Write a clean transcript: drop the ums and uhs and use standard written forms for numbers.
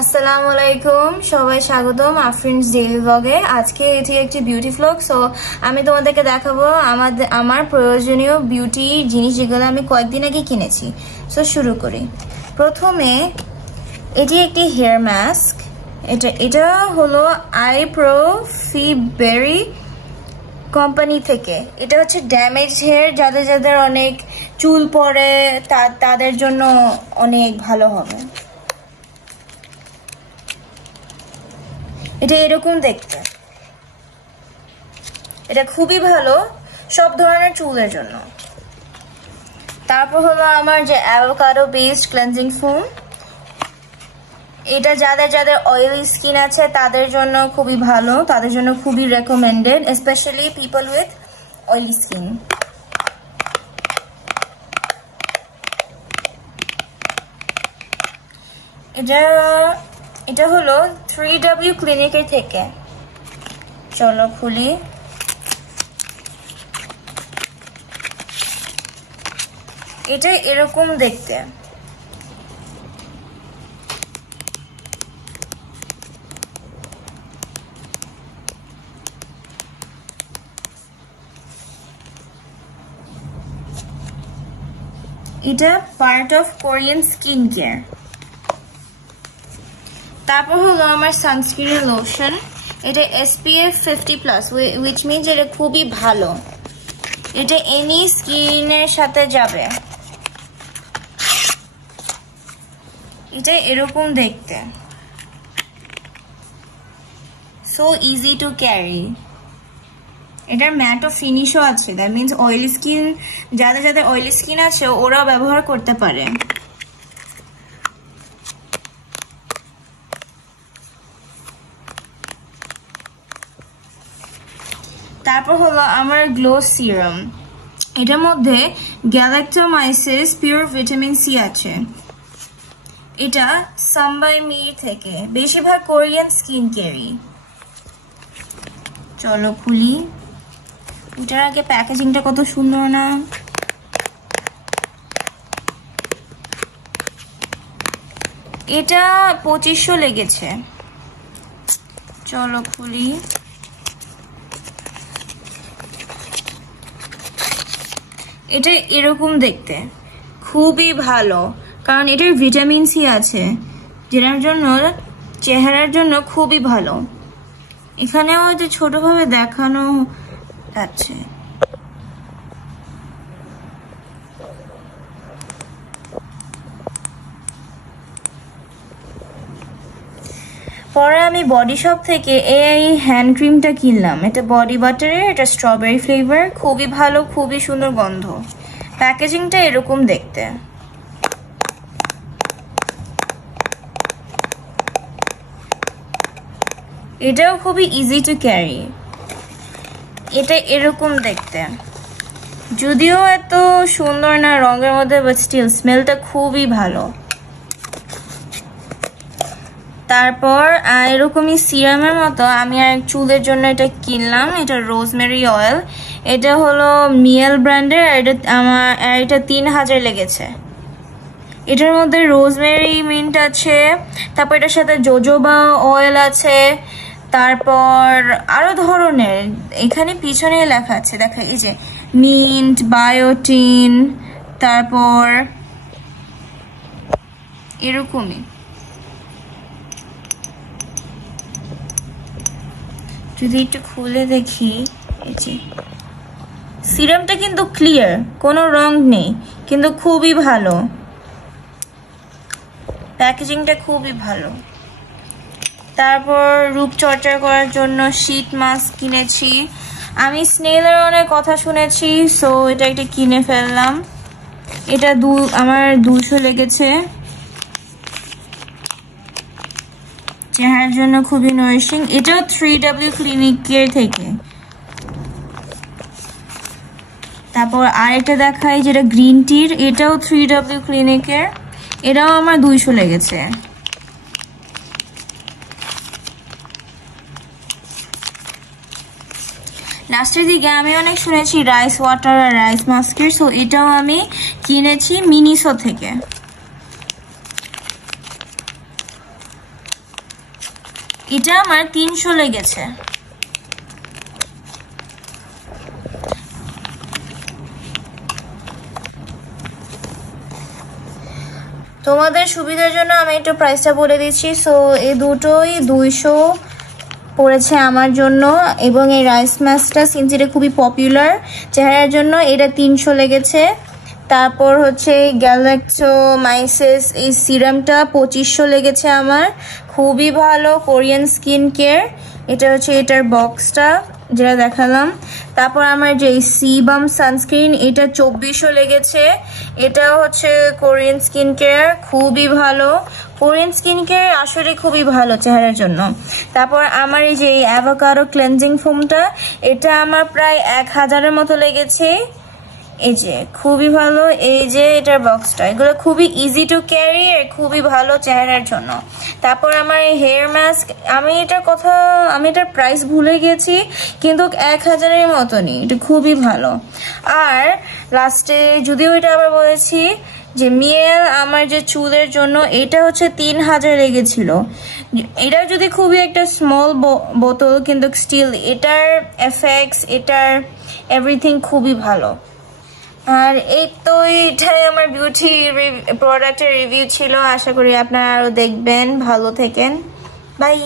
আসসালামু আলাইকুম সবাই স্বাগতম আফরিনস ডেইলি ব্লগে। আজকে এটি একটি বিউটি ব্লগ। সো আমি তোমাদেরকে দেখাবো আমার প্রয়োজনীয় বিউটি জিনিস যেগুলো আমি কয়েকদিন আগে কিনেছি। সো শুরু করি। প্রথমে এটি একটি হেয়ার মাস্ক। এটা হলো আইপ্রো ফিবেরি কোম্পানি থেকে। এটা হচ্ছে ড্যামেজ হেয়ার, যাদের অনেক চুল পড়ে তাদের জন্য অনেক ভালো হবে। এটা এরকম দেখতে, এটা খুবই ভালো সব ধরনের চুলের জন্য। তারপর হলো আমার যে অ্যাভোকাডো বেসড ক্লেনজিং ফোম। এটা যাদের অয়েলি স্কিন আছে তাদের জন্য খুবই ভালো, তাদের জন্য খুবই recommended, specially people with oily skin. এটা হলো 3W ক্লিনিকের থেকে। চলো খুলি। এটা এরকম দেখতে, এটা part of Korean skin care. তারপর হলো আমার সানস্ক্রিনের লোশন। এটা SPF 50+, which means এটা খুবই ভালো, এটা এনি স্কিনের সাথে যাবে। এটা এরকম দেখতে, সো ইজি টু ক্যারি। এটার ম্যাট ফিনিশও আছে, দ্যাট মিনস অয়েলি স্কিন যাদের অয়েলি স্কিন আছে ওরা ব্যবহার করতে পারে। তারপর হলো আমার গ্লো সিরাম। এটার মধ্যে গ্যালাক্টোমাইসিস পিওর ভিটামিন সি আছে। এটা সামবাই মি থেকে, বেশিরভাগ কোরিয়ান স্কিন কেয়ারই। চলো খুলি। ওটার আগে প্যাকেজিংটা কত সুন্দর না। এটা 2500 লেগেছে। চলো খুলি। এটা এরকম দেখতে, খুবই ভালো কারণ এটার ভিটামিন সি আছে, যেটার জন্য চেহারার জন্য খুবই ভালো। এখানেও হয়তো ছোটভাবে দেখানো যাচ্ছে। পরে আমি বডি শপ থেকে এই হ্যান্ড ক্রিমটা কিনলাম। এটা বডি বাটারের, এটা স্ট্রবেরি ফ্লেভার, খুবই ভালো, খুবই সুন্দর গন্ধ। প্যাকেজিংটা এরকম দেখতে। এটাও খুবই ইজি টু ক্যারি। এটা এরকম দেখতে, যদিও এত সুন্দর না রঙের মধ্যে, বাট স্টিল স্মেলটা খুবই ভালো। তারপর এরকমই সিরামের মতো আমি আর চুলের জন্য এটা কিনলাম। এটা রোজমেরি অয়েল। এটা হলো মিয়েল ব্র্যান্ডের। এটা 3000 লেগেছে। এটার মধ্যে রোজমেরি মিন্ট আছে, তারপর এটার সাথে জোজোবা অয়েল আছে, তারপর আরো ধরনের। এখানে পিছনে লেখা আছে, দেখা এই যে মিন্ট, বায়োটিন, তারপর এরকমই। যদি একটু খুলে দেখি, এই যে সিরামটা কিন্তু ক্লিয়ার, কোনো রং নেই, কিন্তু খুবই ভালো। প্যাকেজিংটা খুবই ভালো। তারপর রূপচর্চা করার জন্য শীট মাস্ক কিনেছি। আমি স্নেলের অনেক কথা শুনেছি, সো এটা একটা কিনে ফেললাম। এটা আমার 200 লেগেছে। চেহারার জন্য খুবই নারিশিং। এটাও 3W ক্লিনিকের থেকে। তারপর আরেকটা দেখাই, যেটা গ্রিন টির, এটাও 3W ক্লিনিকের। এটাও আমার 200 লেগেছে। লাস্টের দিকে আমি অনেক শুনেছি রাইস ওয়াটার আর রাইস মাস্কের, সো এটাও আমি কিনেছি মিনিসো থেকে। এটা আমার 300 লেগেছে। তোমাদের সুবিধার জন্য আমি একটু প্রাইসটা বলে দিচ্ছি। সো এই দুটোই 200 পড়েছে আমার জন্য, এবং এই রাইস মাস্কটা সিন্স এটা খুবই পপুলার চেহারার জন্য, এটা 300 লেগেছে। তারপর হচ্ছে গ্যালাক্টোমাইসিস এই সিরামটা 2500 লেগেছে আমার, খুবই ভালো কোরিয়ান স্কিন কেয়ার। এটা হচ্ছে এটার বক্সটা যেটা দেখালাম। তারপর আমার যে সিবাম সানস্ক্রিন এটা 2400 লেগেছে, এটাও হচ্ছে কোরিয়ান স্কিন কেয়ার, খুবই ভালো। কোরিয়ান স্কিন কেয়ার আসলে খুবই ভালো চেহারার জন্য। তারপর আমার এই যে অ্যাভোকাডো ক্লেনজিং ফোমটা, এটা আমার প্রায় 1000-এর মতো লেগেছে। এই যে খুবই ভালো, এই যে এটার বক্সটা, এগুলো খুবই ইজি টু ক্যারি আর খুবই ভালো চেহারার জন্য। তারপর আমার এই হেয়ার মাস্ক, আমি এটার প্রাইস ভুলে গেছি, কিন্তু 1000-এর মতনই, এটা খুবই ভালো। আর লাস্টে যদিও এটা আবার বলেছি যে মিয়েল আমার যে চুলের জন্য, এটা হচ্ছে 3000 লেগেছিল। এটা যদি খুবই একটা স্মল বোতল, কিন্তু স্টিল এটার এফেক্টস, এটার এভরিথিং খুবই ভালো। আর এই তো এটাই আমার বিউটি প্রোডাক্টের রিভিউ ছিল। আশা করি আপনারা আরো দেখবেন। ভালো থেকেন, বাই।